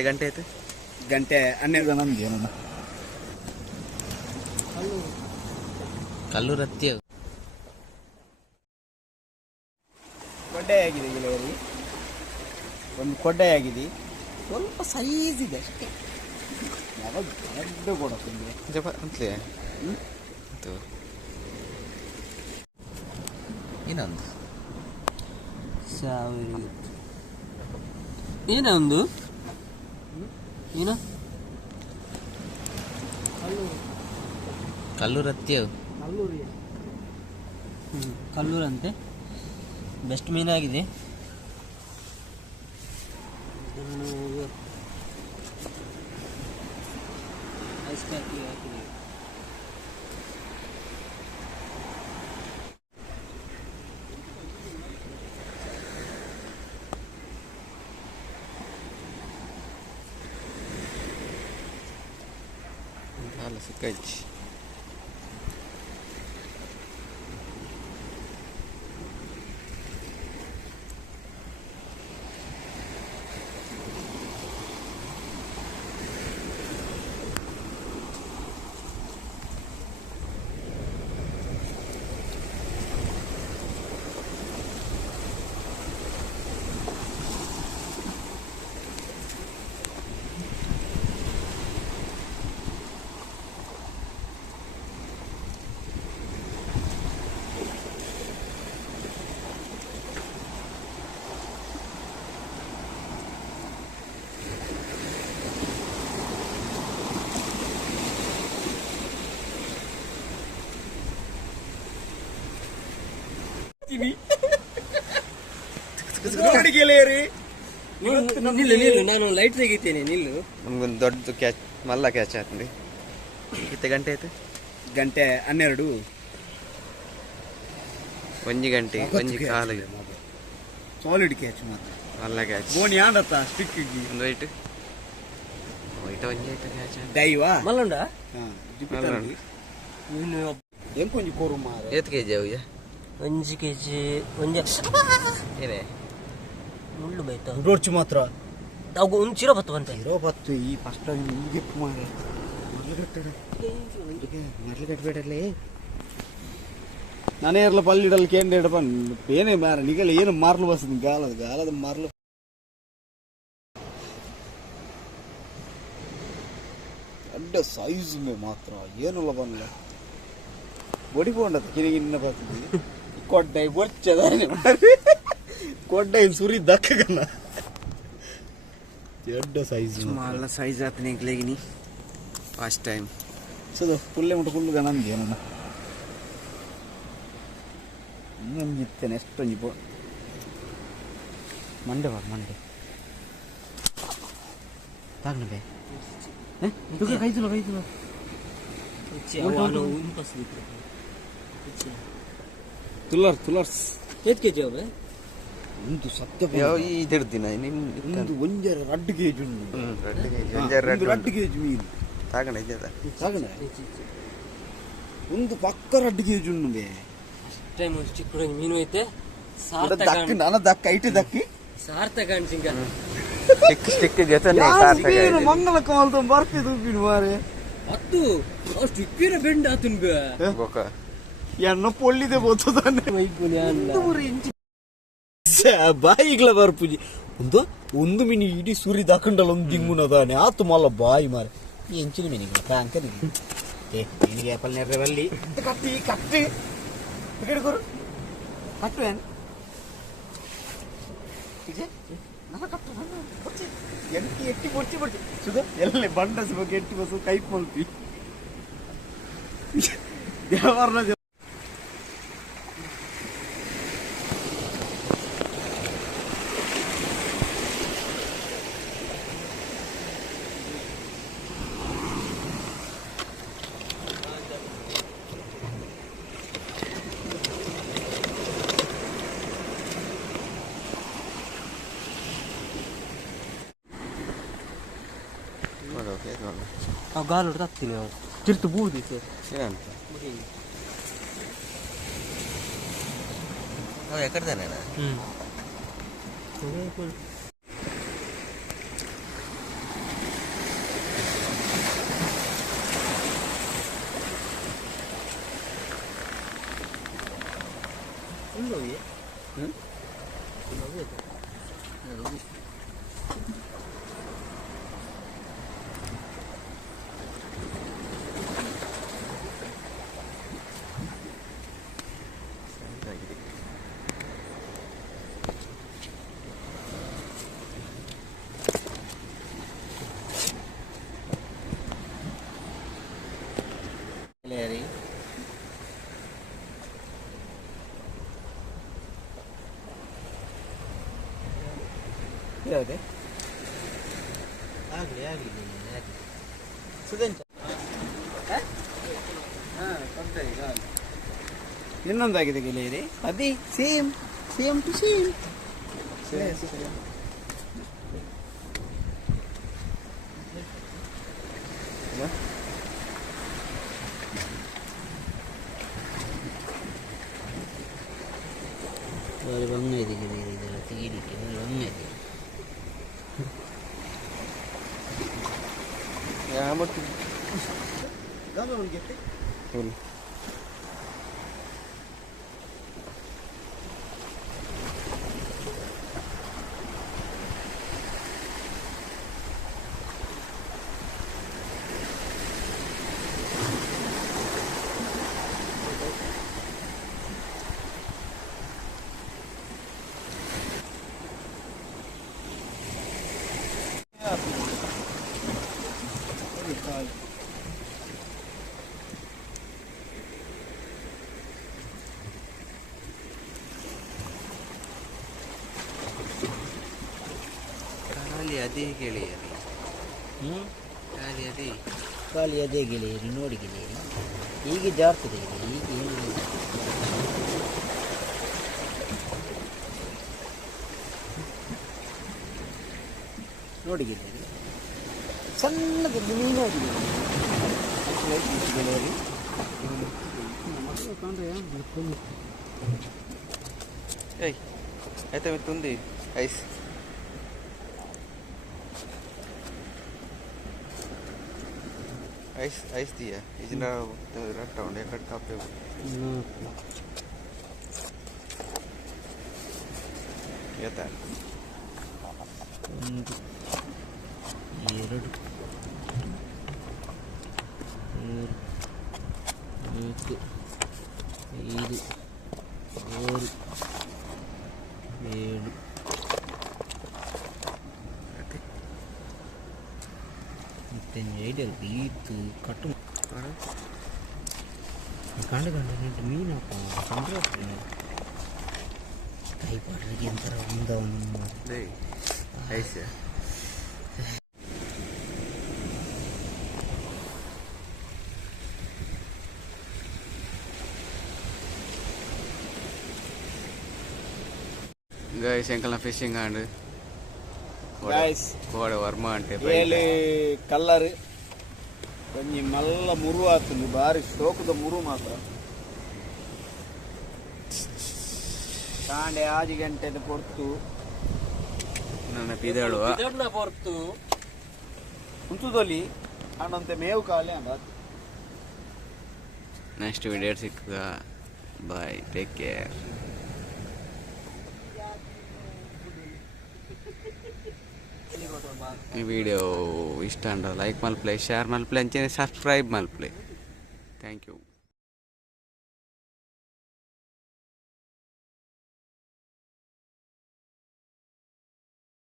ಎತ್ತೆ ಗಂಟೆ ಆಯ್ತು ಗಂಟೆ ಹನ್ನೆರಡು ನಮ್ಗೆ ಕಲ್ಲು ರತ್ತಿ ಕೊಡ್ಡೆ ಆಗಿದೆ ಗೆಳೆಯರಿ ಒಂದು ಕೊಡ್ಡೆ ಆಗಿದೆ ಸ್ವಲ್ಪ ಸೈಜ್ ಇದೆ ಅಷ್ಟೇ. ಯಾವಾಗ ದೊಡ್ಡ ತಿಂದ್ರೆ ಜಪ ಅಂತಲೇ? ಇನ್ನೊಂದು? ಸಾವಿರ ಏನ ಒಂದು ಏನ ಕಲ್ಲೂರು ರತ್ತಿ ಕಲ್ಲೂರು ಹ್ಞೂ ಕಲ್ಲೂರಂತೆ. ಬೆಸ್ಟ್ ಮೀನಾಗಿದೆ ಐಸ್ ಹಾಕಿ ಹಾಕಿದ್ದೀವಿ 是更奇 ಸಿಕ್ಕಾಯ್ತು ನೋಡಿ ಗೆಳೆಯರಿ ನಿಲ್ಲು ನಿಲ್ಲು ನಾನು ಲೈಟ್ ತೆಗಿತೇನೆ ನಿಲ್ಲು ನಮ್ಗೊಂದು ದೊಡ್ಡ ಕ್ಯಾಚ್ ಮಲ್ಲ ಕ್ಯಾಚ್ ಆಯ್ತು ಎತ್ತೆ ಗಂಟೆ ಆಯ್ತು ಗಂಟೆ ಹನ್ನೆರಡು ಒಂಜಿ ಗಂಟೆ ಒಂಜಿ ಕಾಲಿಗೆ ಸಾಲಿಡ್ ಕ್ಯಾಚ್ ಮಾತ್ರ ಮಲ್ಲ ಕ್ಯಾಚ್ ಬೋಣಿ ಆಡತ್ತ ಸ್ಟಿಕ್ಕಿಗೆ ಒಂದು ವೈಟ್ ವೈಟ್ ಒಂಜಿ ಆಯ್ತು ಕ್ಯಾಚ್ ದೈವಾ ಮಲ್ಲಂಡ ಮಲ್ಲಂಡ. ನೀನು ಎಂಕೊಂಜಿ ಕೋರು ಮಾರ ಏತ್ ಕೆ ಜಿ ಅವು ಒಂಜಿ ಕೆಜಿ ಒಂಜಿ ಏನೇ ಮುಳ್ಳು ಬೈತ? ಡೋರ್ಚು ಮಾತ್ರ. ಅವು ಒಂದು ಚಿರೋ ಬತ್ತು ಅಂತ ಇರೋ ಬತ್ತು ಈ ಫಸ್ಟ್ ಹೀಗೆ ಮಾರ ಮರ್ಲು ಕಟ್ಟಬೇಡಲ್ಲೇ ನಾನೇ ಇರಲ್ಲ ಪಲ್ಲಿಡಲ್ ಕೇಂದ್ರ ಇಡಪ್ಪ ಏನೇ ಮಾರ ನಿಗಲ್ಲ ಏನು ಮಾರ್ಲು ಬಸ್ ಗಾಲದ ಗಾಲದ ಮಾರ್ಲು. ಅಡ್ಡ ಸೈಜ್ ಮಾತ್ರ ಏನುಲ್ಲ ಬನ್ನಲ್ಲ ಬಡಿಕೊಂಡದ ಕಿರಿಗಿನ್ನ ಬರ್ತದೆ. ಕೊಡ್ಡ ಬೊಚ್ಚದಾನೆ ಕೊಡ್ಡ ಇನ್ ಸುರಿ ದಕ್ಕಗನ್ನ ದೊಡ್ಡ ಸೈಜ್ ಮಲ್ಲ ಸೈಜ್ ಆತ ನಿಂಕ್ಲೇಗಿನಿ ಫಸ್ಟ್ ಟೈಮ್ ಸದ ಪುಲ್ಲೆ ಮುಟ್ಟ ಫುಲ್ ಗಣಂಗೆ ಏನನ್ನ ಇನ್ನೊಂದು ಇತ್ತೇನೆ ಎಷ್ಟೊಂದು ಬೋ ಮಂಡೆ ಬಾ ಮಂಡೆ. ತಾಗ್ನ ಬೇ. ಕೈತುಲ ಕೈತುಲ ತುಲಾರ್ ತುಲಾರ್ಸ್ ಏತ್ ಕೆ ಜಿ ಅವೆ? ಒಂದು ಸತ್ತ ಯಾವ ಈ ದಿನ ನಿಮ್ ಒಂದು ಒಂಜರ ರಡ್ಡು ಉಂಡು ರೆಡ್ ಒಂಜಾರು ಒಂದು ರೆಡ್ ರಡ್ಡು ಮೀನು. ತಾಗಣ ಇದ್ದದ ಸಾಗಣ ಒಂದು ಪಕ್ಕ ರಡ್ಡು ಜಿ ಉಂಡು ಬೇ ಟೈಮ್ ಚಿಕ್ಕ ಮೀನು ಐತೆ ದಕ್ಕಿ ನಾನು ದಕ್ಕ ಐಟಿ ದಕ್ಕಿ. ಸಾರ್ಥಕ ಅನ್ಸಿಂಗ. ಸ್ಟಿಕ್ ಸ್ಟಿಕ್ ಜೊತೆ ಸಾರ್ಥಕ ಏನು ಇದೆ. ಮಂಗಲ ಕಾಲ್ತ ಬರ್ತಿದ್ದು ಉಪ್ಪಿನ ಮಾರೆ. ಅದು ಅಷ್ಟು ಬೆಂಡ ಆತನ್ ಬೇ ಬೊಕ ಎನ್ನ ಪೊಳ್ಳಿದೆ ಬೋತದಾನೆ ವೈಗುಣಿ ಅಲ್ಲ ಬಾಯಿಗ್ಲ ಬರ್ಪುಜಿ ಒಂದು ಒಂದು ಮಿನಿ ಇಡೀ ಸೂರಿ ದಾಕಂಡಲ್ಲ ಒಂದು ದಿಂಗುನದಾನೆ ಆತು ಮಲ್ಲ ಬಾಯಿ ಮಾರೆ ಈ ಎಂಚಿನ ಮಿನಿಗಳ ಪ್ಯಾಂಕ ಏ ನಿನಗೆ ಆಪಲ್ ನೆರ್ರೆ ಬಲ್ಲಿ ಕಟ್ಟಿ ಕಟ್ಟಿ ಹಿಡಿಗುರು ಕಟ್ಟು ಏನ್ ಇದೆ ನನ್ನ ಕಟ್ಟು ನನ್ನ ಕೊಡ್ತಿ. ಎಂಟಿ ಎಟ್ಟಿ ಕೊಡ್ತಿ ಕೊಡ್ತಿ ಸುಧ ಎಲ್ಲೇ ಬಂಡಸ್ ಬಗ್ಗೆ ಎಟ್ಟಿ ಬಸ್ ಕೈ ಮಲ್ತಿ ದೇವರ್ನ A galuri tattine on. Tirtu puudise. Siranta. ఓ ఎక్కడదేనా ఉందో ఏ ఉందో ఏ ಅದೇ ಆಗಲಿ ಆಗಲಿ ಆಗಲಿ. ಸುಧಂಚ. ಇನ್ನೊಂದಾಗಿದೆ ಗೆಳೆಯರಿ. ಅದೇ same same to same betul. ಅದೇ ಗೆಳೆಯರಿ. ಖಾಲಿ ಅದೇ. ಖಾಲಿ ಅದೇ ಗೆಳೆಯರಿ ನೋಡಿ ಗೆಳೆಯರಿ. ಈಗ ಜಾರ್ತದೆ ಗೆಳೆಯರಿ ಈಗ ಏನು ನೋಡಿ ಗೆಳೆಯರಿ. ಸಣ್ಣದಲ್ಲಿ ಮೀನಾಗಿ ಗೆಳೆಯರಿ. ಏಯ್ ಆಯ್ತಾ ತುಂದಿ ಐಸ್. ಐಸ್ ಐಸ್ ದಿಯಾ ಇದನ್ನ ರಟ್ಟ ಉಂಡೆ ಕಟ್ ಕಾಪೆ ಏತಾ ಒಂದು ಎರಡು இது கட்டும். கண்டு கண்டு மீன் சந்தோஷம் கைப்பாடுறதுக்கு எந்த வந்த வந்து ஐசியா? గైస్ ఎంకల్న ఫిషింగ్ అండ్ గైస్ కోడ వర్మ అంటే ಒಂಜಿ ಮಲ್ಲ ಮುರು ಆತುಂಡು ಬಾರಿ ಶೋಕದ ಮುರು ಮಾತ್ರ. ಕಾಂಡೆ ಆಜಿ ಗಂಟೆದ ಪೊರ್ತು. ನನ್ನ ಪಿದಾಳುವ ಇದನ್ನ ಪೊರ್ತು. ಕುಂತುದೊಲಿ ಆನಂತೆ ಮೇವು ಕಾಲೆ ಅಂದ ನೆಕ್ಸ್ಟ್ ವಿಡಿಯೋ ಸಿಕ್ಕ ಬಾಯ್ ಟೇಕ್ ಕೇರ್ ಈ ವಿಡಿಯೋ ಇಷ್ಟ ಅಂಡ ಲೈಕ್ ಮಲ್ಪ್ಲೆ ಶೇರ್ ಮಲ್ಪ್ಲೆ ಅಂಚೆ ಸಬ್ಸ್ಕ್ರೈಬ್ ಮಲ್ಪ್ಲೆ. Thank you